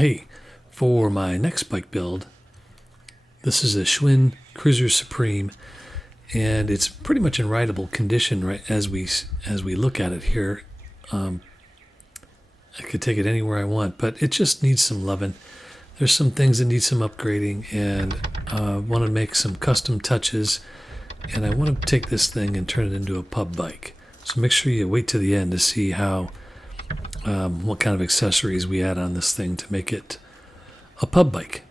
Hey, for my next bike build, this is a Schwinn Cruiser Supreme, and it's pretty much in rideable condition right as we look at it here. I could take it anywhere I want, but it just needs some loving. There's some things that need some upgrading, and I want to make some custom touches, and I want to take this thing and turn it into a pub bike. So make sure you wait to the end to see how what kind of accessories we add on this thing to make it a pub bike.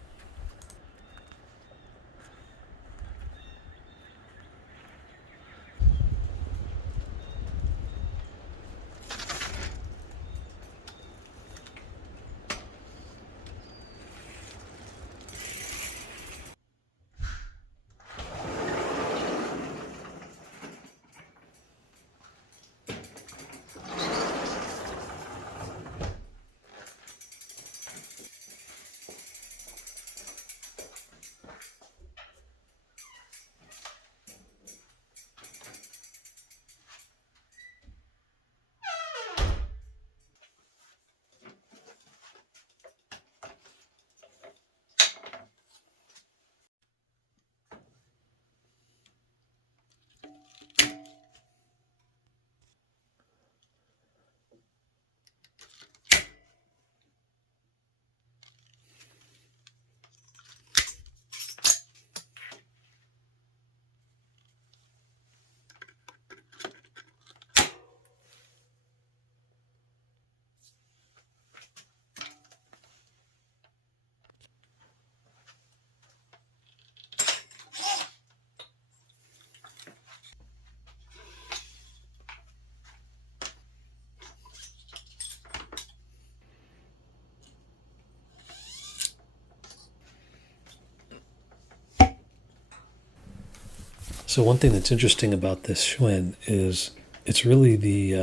So one thing that's interesting about this Schwinn is it's really the,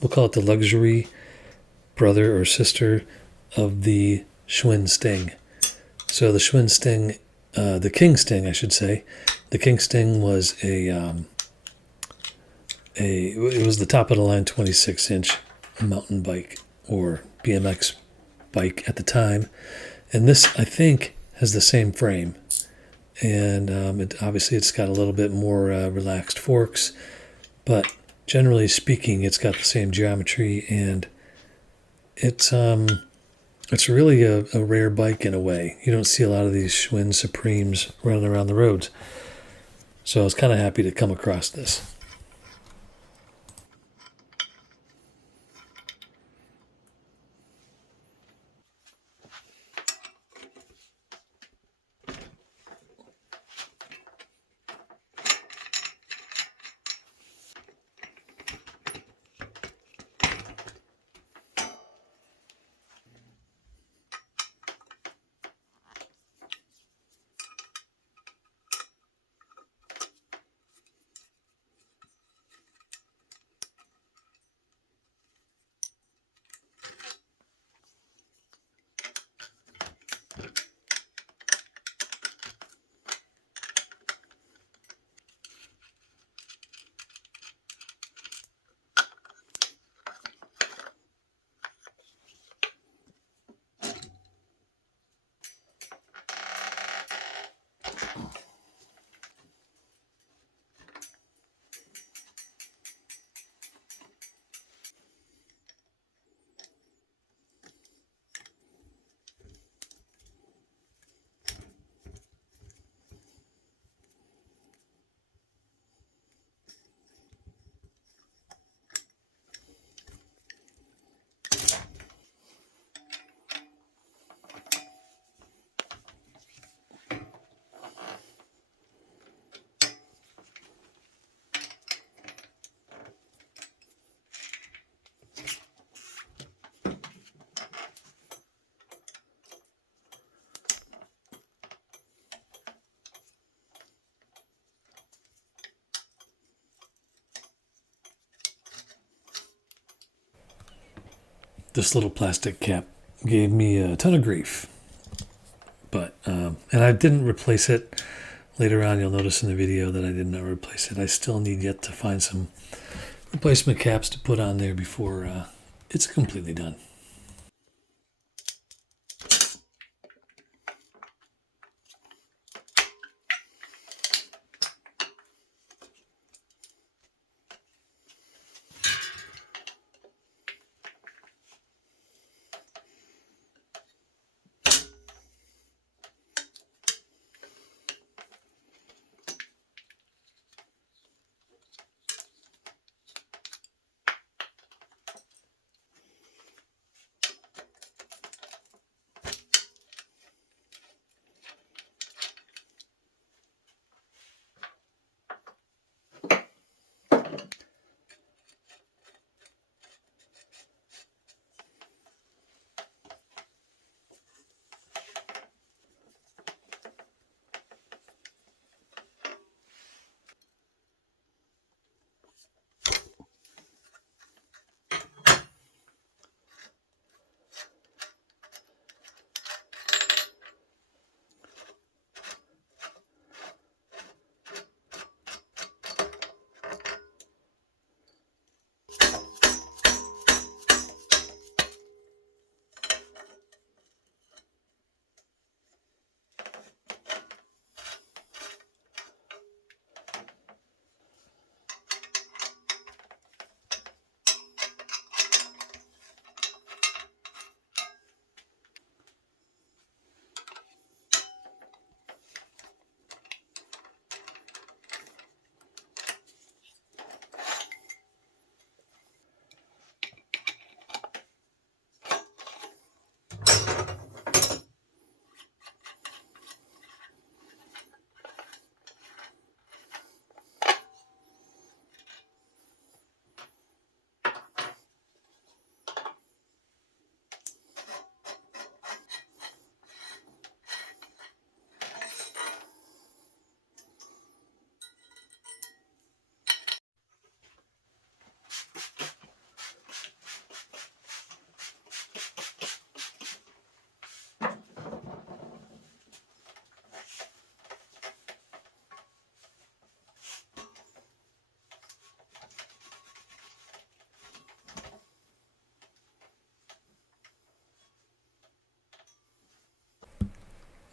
we'll call it the luxury brother or sister of the Schwinn Sting. So the Schwinn Sting, the King Sting, I should say, the King Sting was it was the top of the line 26-inch mountain bike or BMX bike at the time, and this I think has the same frame. And obviously it's got a little bit more relaxed forks, but generally speaking, it's got the same geometry, and it's really a rare bike in a way. You don't see a lot of these Schwinn Supremes running around the roads, so I was kind of happy to come across this. This little plastic cap gave me a ton of grief, but and I didn't replace it. Later on, you'll notice in the video that I did not replace it. I still need yet to find some replacement caps to put on there before it's completely done.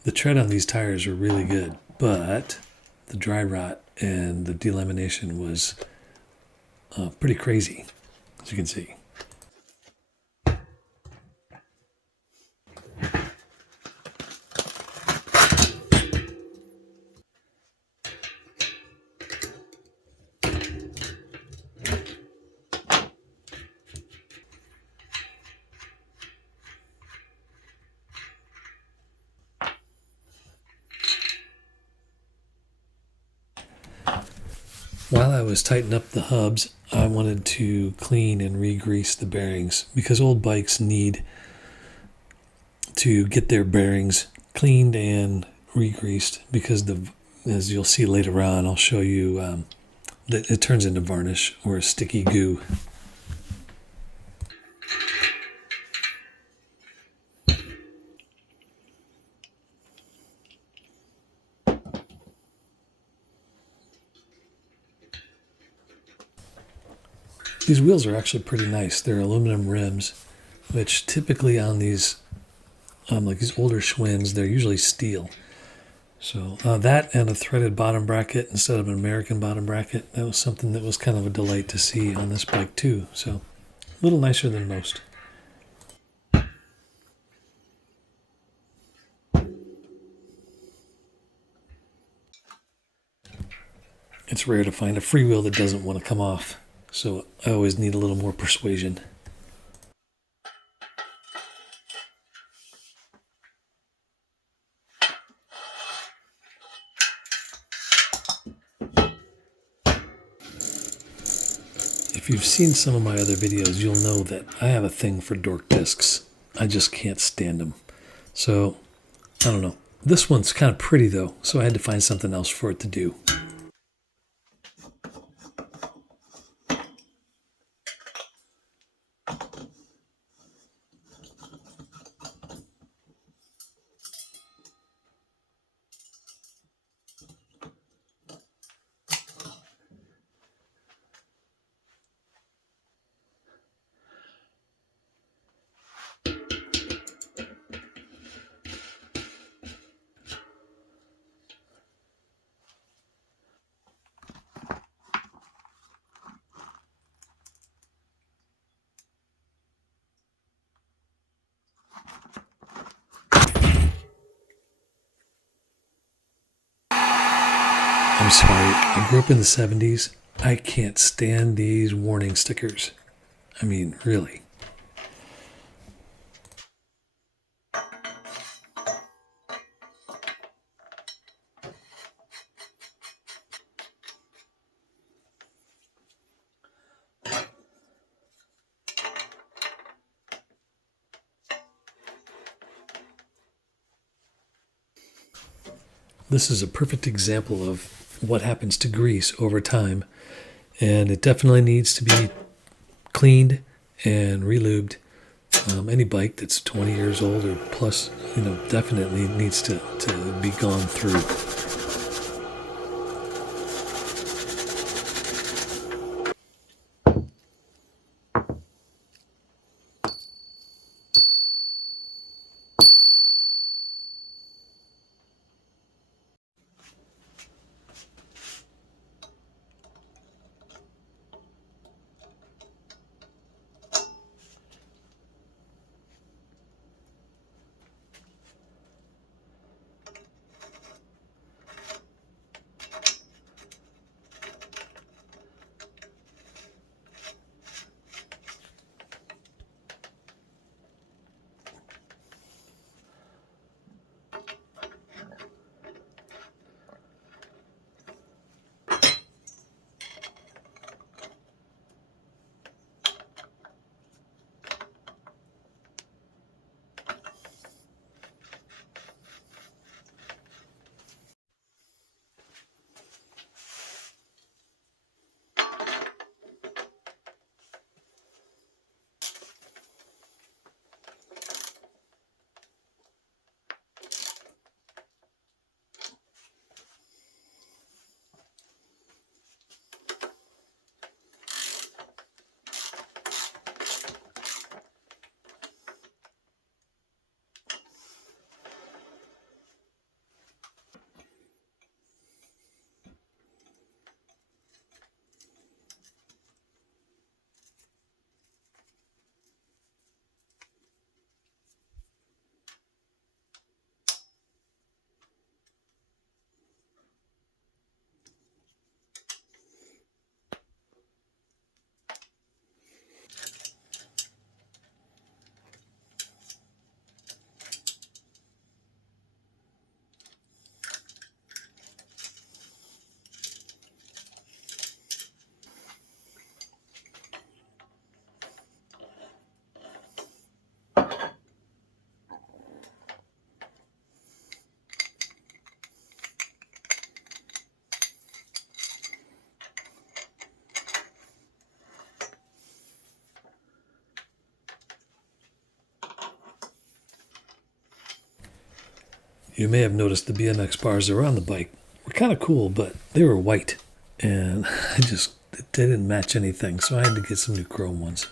The tread on these tires are really good, but the dry rot and the delamination was pretty crazy, as you can see. While I was tightening up the hubs, I wanted to clean and re-grease the bearings because old bikes need to get their bearings cleaned and re-greased because as you'll see later on, I'll show you that it turns into varnish or a sticky goo. These wheels are actually pretty nice. They're aluminum rims, which typically on these, like these older Schwinns, they're usually steel. So that and a threaded bottom bracket instead of an American bottom bracket, that was something that was kind of a delight to see on this bike too. So a little nicer than most. It's rare to find a freewheel that doesn't want to come off, so I always need a little more persuasion. If you've seen some of my other videos, you'll know that I have a thing for dork discs. I just can't stand them. So, I don't know. This one's kind of pretty though, so I had to find something else for it to do. I'm sorry, I grew up in the 70s. I can't stand these warning stickers. I mean, really. This is a perfect example of what happens to grease over time, and it definitely needs to be cleaned and relubed. Any bike that's 20 years old or plus, definitely needs to be gone through. You may have noticed the BMX bars that were on the bike were kind of cool, but they were white, and they didn't match anything, so I had to get some new chrome ones.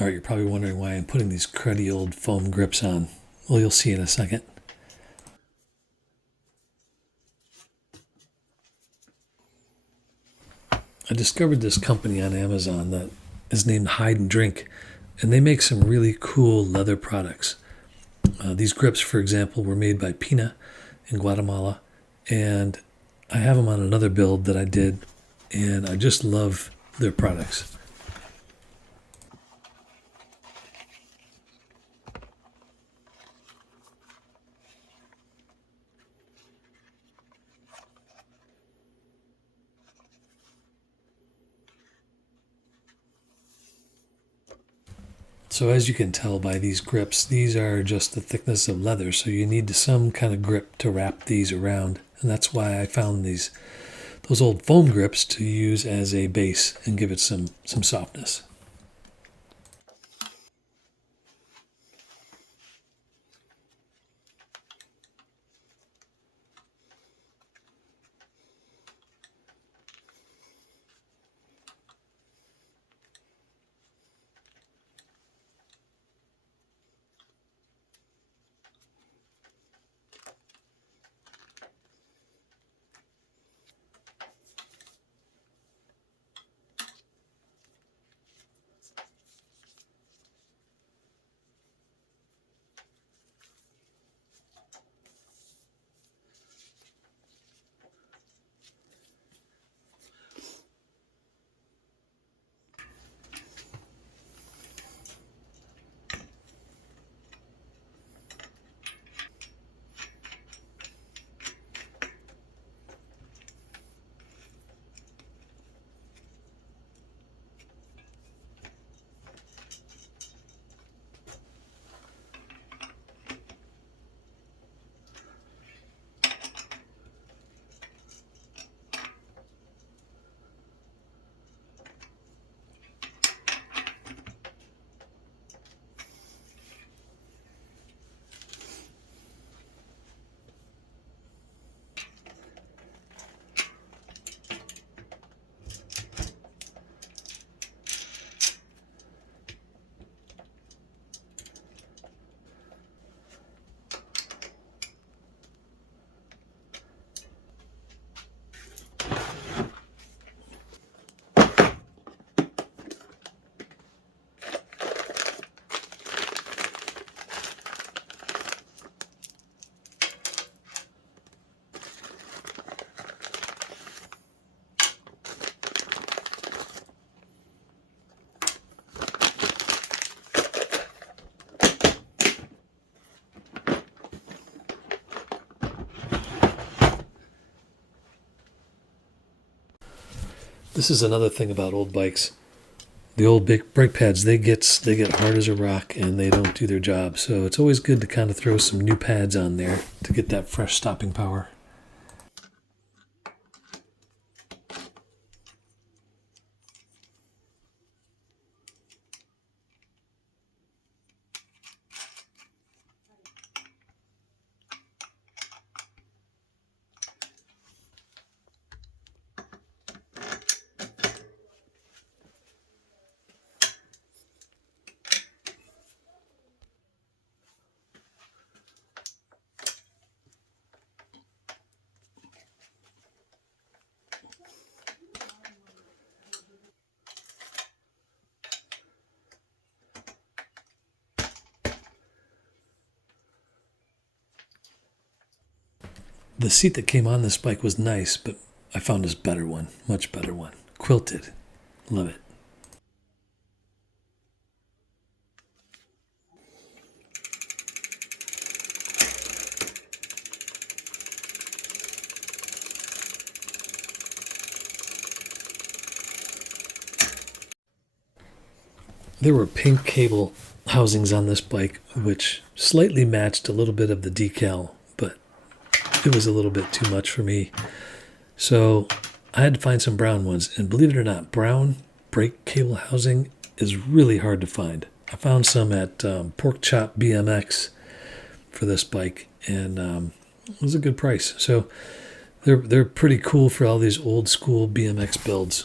All right, you're probably wondering why I'm putting these cruddy old foam grips on. Well, you'll see in a second. I discovered this company on Amazon that is named Hide and Drink, and they make some really cool leather products. These grips, for example, were made by Pina in Guatemala, and I have them on another build that I did, and I just love their products. So as you can tell by these grips, these are just the thickness of leather, so you need some kind of grip to wrap these around, and that's why I found those old foam grips to use as a base and give it some softness. This is another thing about old bikes. The old big brake pads, they get hard as a rock and they don't do their job. So it's always good to kind of throw some new pads on there to get that fresh stopping power. The seat that came on this bike was nice, but I found this better one, much better one. Quilted. Love it. There were pink cable housings on this bike, which slightly matched a little bit of the decal, but it was a little bit too much for me. So I had to find some brown ones. And believe it or not, brown brake cable housing is really hard to find. I found some at Pork Chop BMX for this bike, and it was a good price. So they're pretty cool for all these old school BMX builds.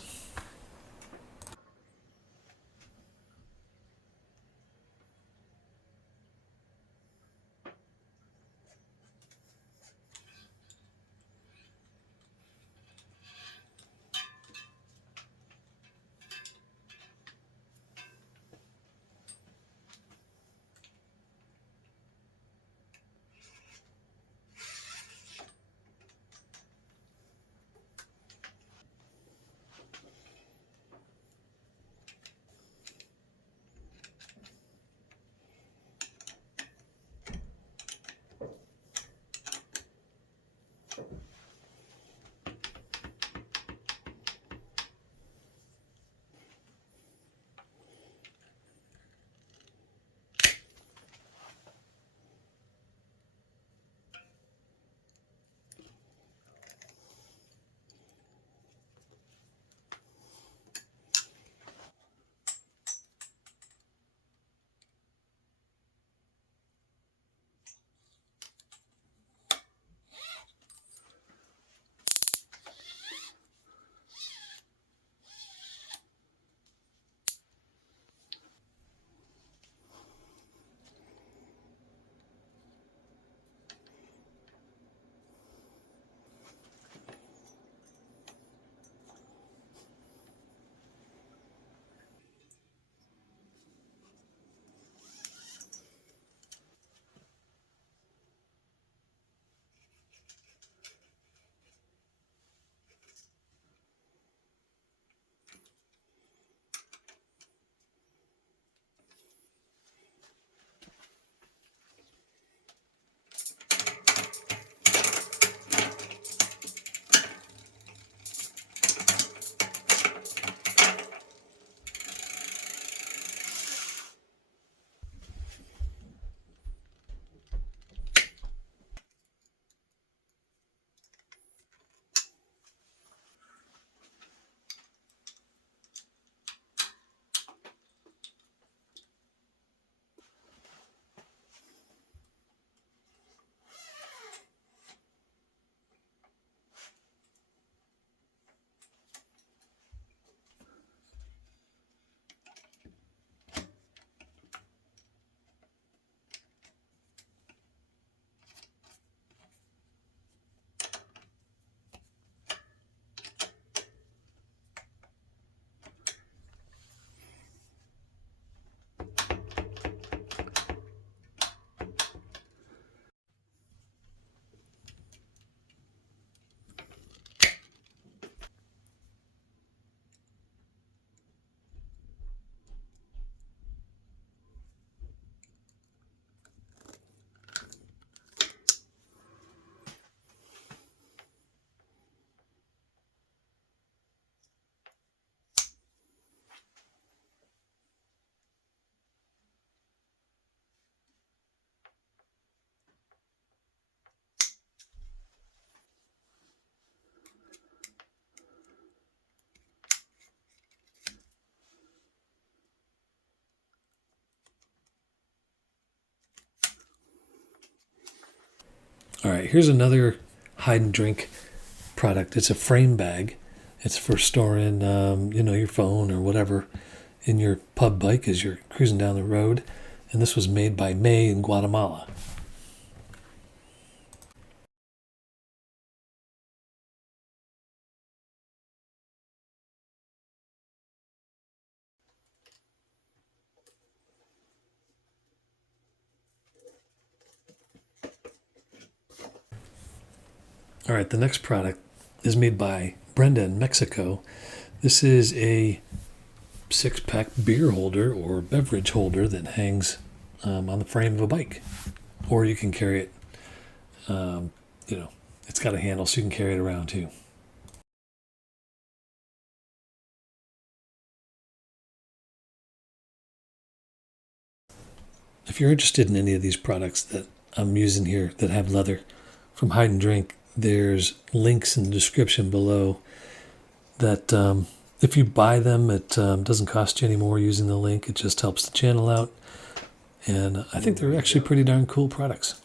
All right, here's another hide and drink product. It's a frame bag. It's for storing, your phone or whatever in your pub bike as you're cruising down the road. And this was made by May in Guatemala. All right, the next product is made by Brenda in Mexico. This is a 6-pack beer holder or beverage holder that hangs on the frame of a bike, or you can carry it. It's got a handle, so you can carry it around too. If you're interested in any of these products that I'm using here that have leather from Hide and Drink, there's links in the description below that if you buy them, it doesn't cost you any more using the link. It just helps the channel out. And I think they're actually pretty darn cool products.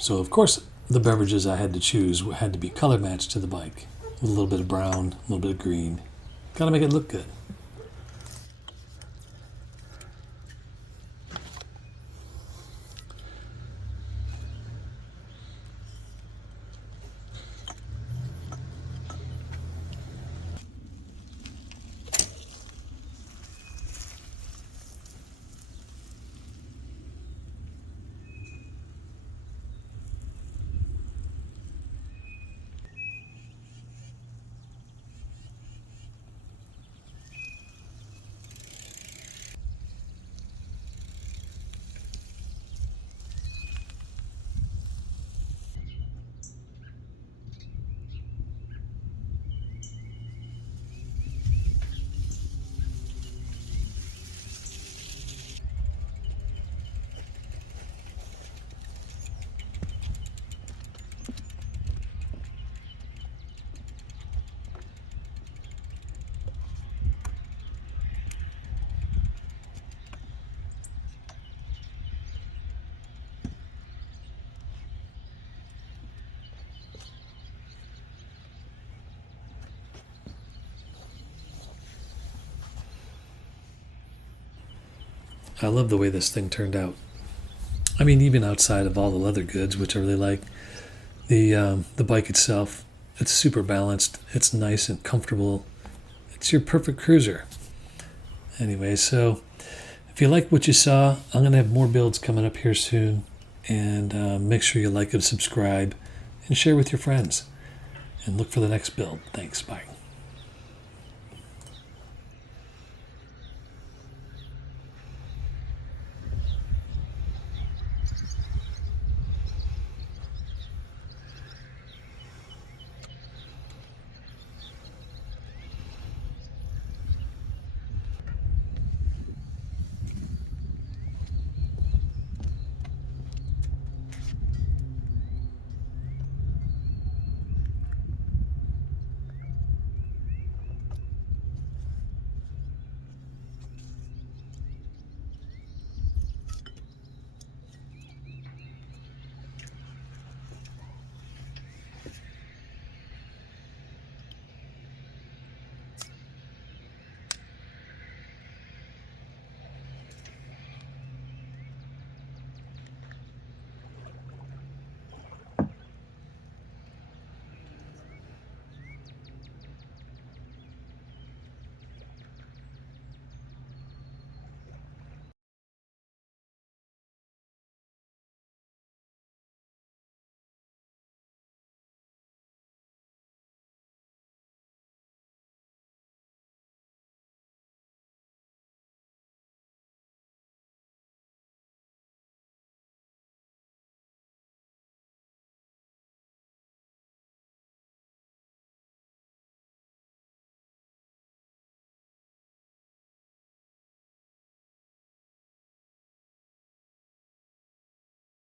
So of course, the beverages I had to choose had to be color matched to the bike, with a little bit of brown, a little bit of green. Gotta make it look good. I love the way this thing turned out. I mean, even outside of all the leather goods, which I really like, the bike itself, it's super balanced. It's nice and comfortable. It's your perfect cruiser. Anyway, so if you like what you saw, I'm going to have more builds coming up here soon. And make sure you like and subscribe and share with your friends. And look for the next build. Thanks. Bye.